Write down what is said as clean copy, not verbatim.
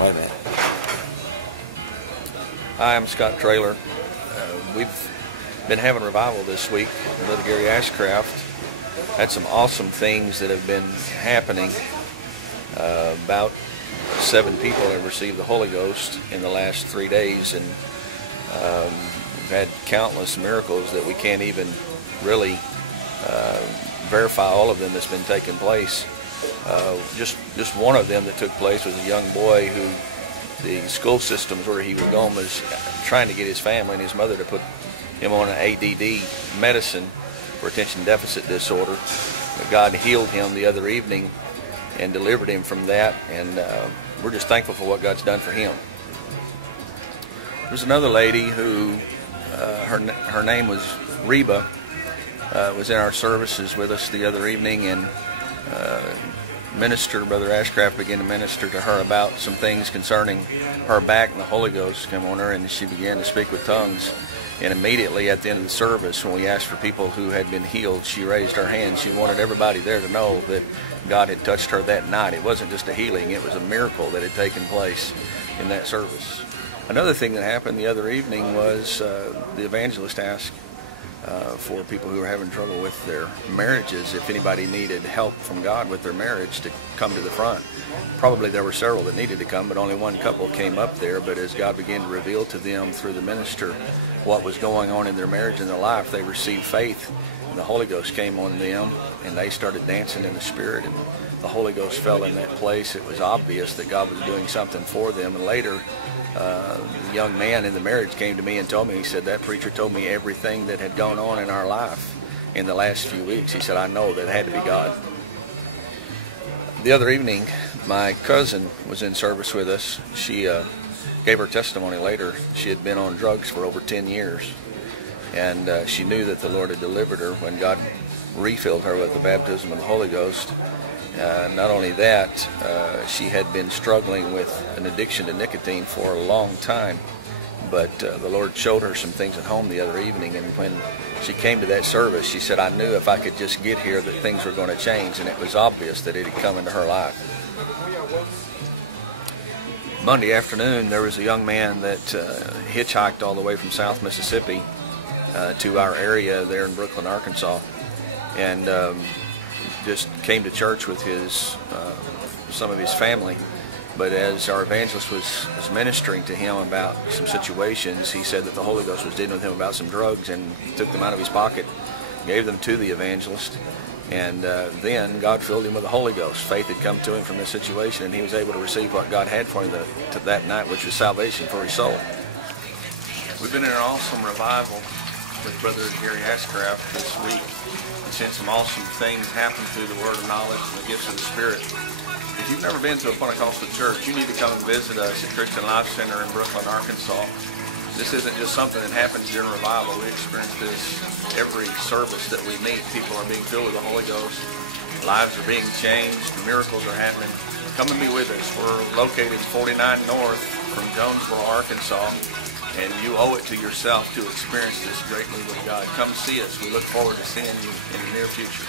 Wait a minute. Hi, I'm Scott Trayler. We've been having revival this week. Rev.G.Ashcraft had some awesome things that have been happening. About 7 people have received the Holy Ghost in the last 3 days, and we've had countless miracles that we can't even really verify all of them that's been taking place. Just one of them that took place was a young boy who the school systems where he was going was trying to get his family and his mother to put him on an ADD medicine for attention deficit disorder. God healed him the other evening and delivered him from that, and we're just thankful for what God's done for him. There's another lady who her name was Reba, was in our services with us the other evening, and Brother Ashcraft began to minister to her about some things concerning her back, and the Holy Ghost came on her and she began to speak with tongues. And immediately at the end of the service, when we asked for people who had been healed, she raised her hand. She wanted everybody there to know that God had touched her that night. It wasn't just a healing, it was a miracle that had taken place in that service. Another thing that happened the other evening was the evangelist asked for people who were having trouble with their marriages, if anybody needed help from God with their marriage, to come to the front. Probably there were several that needed to come, but only one couple came up there. But as God began to reveal to them through the minister what was going on in their marriage and their life, they received faith, and the Holy Ghost came on them, and they started dancing in the Spirit, and the Holy Ghost fell in that place. It was obvious that God was doing something for them. And later, the young man in the marriage came to me and told me, he said, that preacher told me everything that had gone on in our life in the last few weeks. He said, I know that it had to be God. The other evening, my cousin was in service with us. She gave her testimony later. She had been on drugs for over 10 years, and she knew that the Lord had delivered her when God refilled her with the baptism of the Holy Ghost. Not only that, she had been struggling with an addiction to nicotine for a long time, but the Lord showed her some things at home the other evening, and when she came to that service, she said, I knew if I could just get here that things were going to change, and it was obvious that it had come into her life. Monday afternoon, there was a young man that hitchhiked all the way from South Mississippi to our area there in Brookland, Arkansas, and just came to church with some of his family. But as our evangelist was ministering to him about some situations, he said that the Holy Ghost was dealing with him about some drugs, and he took them out of his pocket, gave them to the evangelist, and then God filled him with the Holy Ghost. Faith had come to him from this situation, and he was able to receive what God had for him that night, which was salvation for his soul. We've been in an awesome revival with Brother Ashcraft this week. We've seen some awesome things happen through the word of knowledge and the gifts of the Spirit. If you've never been to a Pentecostal church, you need to come and visit us at Christian Life Center in Brookland, Arkansas. This isn't just something that happens during revival. We experience this every service that we meet. People are being filled with the Holy Ghost. Lives are being changed. Miracles are happening. Come and be with us. We're located 49 North from Jonesboro, Arkansas, and you owe it to yourself to experience this great move of God. Come see us. We look forward to seeing you in the near future.